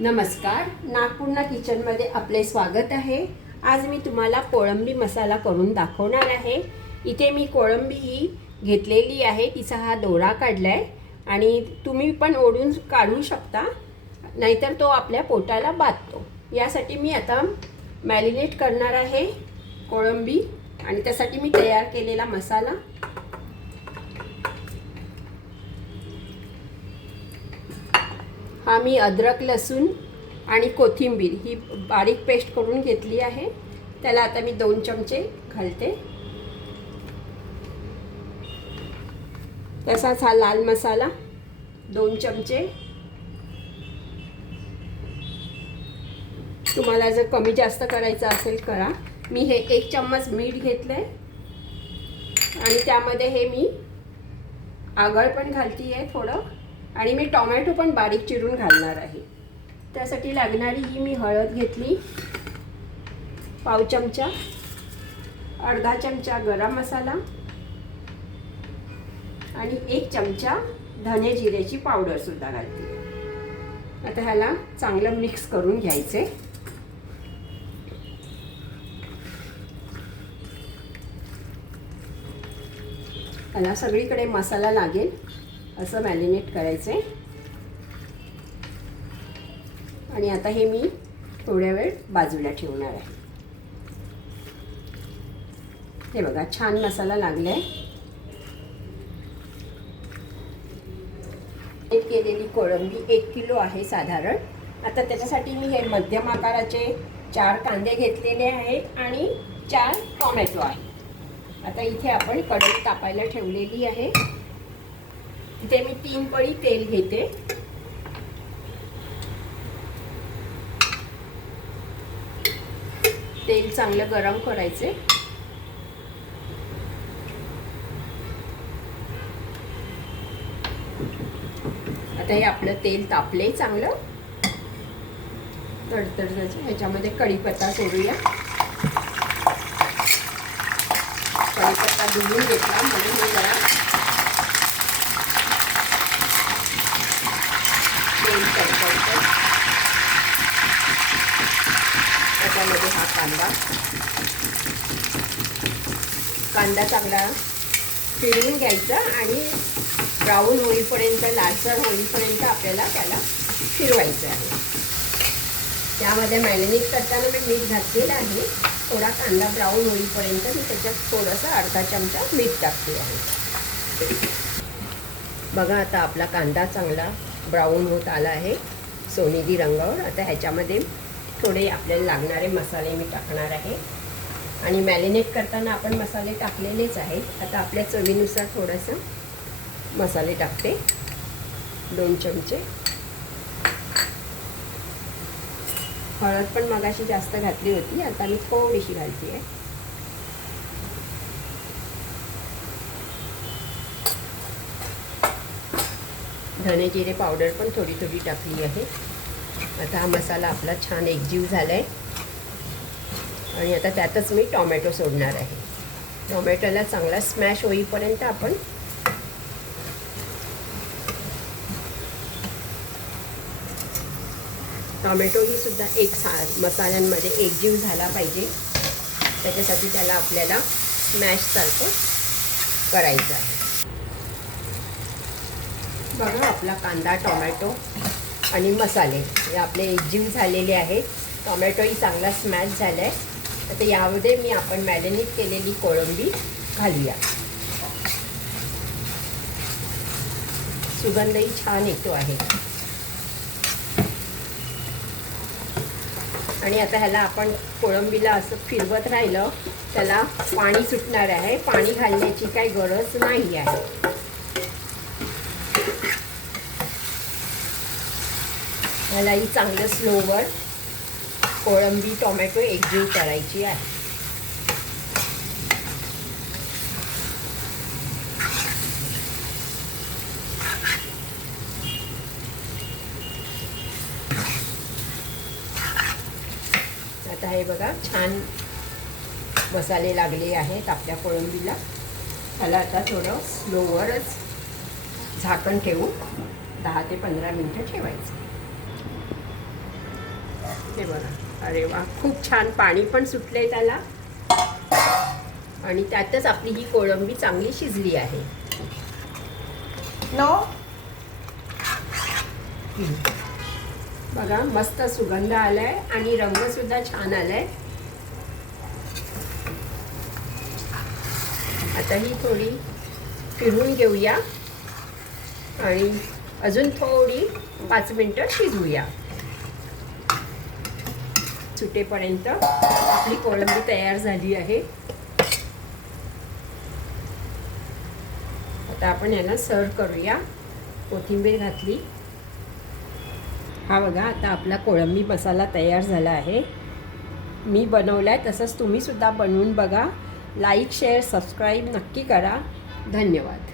नमस्कार, नागपूर्णा किचनमध्ये आपले स्वागत आहे। आज मी तुम्हाला कोळंबी मसाला करून दाखवणार आहे। इथे मी कोळंबी ही घेतलेली आहे, तिचा हा दोरा काढलाय आणि तुम्ही पण ओढून काढू शकता, नाहीतर तो आपल्या पोटाला बाधतो। यासाठी मी आता मॅरिनेट करणार आहे कोळंबी आणि त्यासाठी मी तयार केलेला मसाला हा मी अद्रक लसूण आणि कोथिंबीर ही बारीक पेस्ट करून घेतली आहे। त्याला आता मी 2 चमचे घालते। तसाच हा लाल मसाला 2 चमचे। तुम्हाला जर कमी जास्त करायचं असेल करा। मी हे 1 चम्मच मीठ घेतलंय आणि त्यामध्ये हे मी आगळ पण घालतीये थोडं, आणि मी टोमॅटो पण बारीक चिरून घालणार आहे। त्यासाठी लागणारी ही मी हळद घेतली पाव चमचा, अर्धा चमचा गरम मसाला आणि 1 चमचा धने जिऱ्याची पावडर सुद्धा घालते। आता ह्याला चांगलं मिक्स करून घ्यायचे। ह्याला सगळीकडे मसाला लागेल असं मॅरिनेट करायचे। आणि आता हे मी थोड्या वेळ बाजूला ठेवणार आहे। हे बघा छान मसाला लागलाय। एक केलेली कोळंबी 1 किलो आहे साधारण। आता त्याच्यासाठी मी हे मध्यम आकाराचे 4 कांदे घेतलेले आहेत आणि 4 टोमॅटो आहे। आता इथे आपण कढई तापायला ठेवलेली आहे। इथे मी 3 पळी तेल घेते। तेल चांगलं गरम करायचे। आता हे आपलं तेल तापले चांगलं तडतडचं। ह्याच्यामध्ये कढीपत्ता सोडूया। कढीपत्ता धुवून घेतला म्हणून हे जरा तेल तडतडतं। त्याच्यामध्ये हा कांदा चांगला फिरवून घ्यायचा आणि ब्राऊन होईपर्यंत, लालसर होईपर्यंत आपल्याला त्याला फिरवायचं आहे। त्यामध्ये मॅरिनेट करताना मी मीठ घातलेलं आहे। थोडा कांदा ब्राऊन होईपर्यंत मी त्याच्यात थोडंसं अर्धा चमचा मीठ टाकते आहे। बघा आता आपला कांदा चांगला ब्राऊन होत आला आहे, सोनेरी रंगावर। आता ह्याच्यामध्ये थोडे आपल्याला लागणारे मसाले मी टाकणार आहे आणि मॅरिनेट करताना आपण मसाले टाकलेलेच आहेत। आता आपल्या चवीनुसार थोडंसं मसाले टाकते, 2 चमचे। हळद पण मगाशी जास्त घातली होती, आता मी थोडीशी घालते आहे। धने जिरे पावडर पण थोडी थोडी टाकली आहे। आता हा मसाला आपला छान एकजीव झालाय आणि आता त्यातच मी टोमॅटो सोडणार आहे। टोमॅटोला चांगला स्मॅश होईपर्यंत आपण टोमॅटो ही सुद्धा मसाल्यांमध्ये एकजीव झाला पाहिजे, त्याच्यासाठी त्याला आपल्याला स्मॅशसारखं करायचं आहे। बघा आपला कांदा, टोमॅटो आणि मसाले हे आपले एकजीव झालेले आहेत। टोमॅटोही चांगला स्मॅश झाला आहे। आता यामध्ये मी आपण मॅरिनेट केलेली कोळंबी घालूया। सुगंधही छान येतो आहे। आणि आता ह्याला आपण कोळंबीला असं फिरवत राहिलं त्याला पाणी सुटणार आहे। पाणी घालण्याची काही गरज नाही आहे। ह्यालाही चांगलं स्लोवर कोळंबी टोमॅटो एकजीव करायची आहे। आता हे बघा छान मसाले लागले आहेत आपल्या कोळंबीला। त्याला आता थोडं स्लोवरच झाकण ठेवून 10 ते 15 मिनिटं ठेवायचं। हे बघा, अरे वा, खूप छान पाणी पण सुटलंय त्याला आणि त्यातच आपली ही कोळंबी चांगली शिजली आहे. नो बघा मस्त सुगंध आलाय आणि रंग सुद्धा छान आलाय. आता ही थोडी फिरवून घेऊया आणि अजून थोडी 5 मिनिटं शिजवूया. सुटेपर्यंत आपली कोळंबी तयार झाली आहे. आता आपण याला सर्व करूया. कोथिंबीर घातली. हा बघा, आता आपला कोळंबी मसाला तयार झाला आहे. मी बनवलाय, तसंच तुम्ही सुद्धा बनवून बघा. लाईक, शेअर, सबस्क्राईब नक्की करा. धन्यवाद.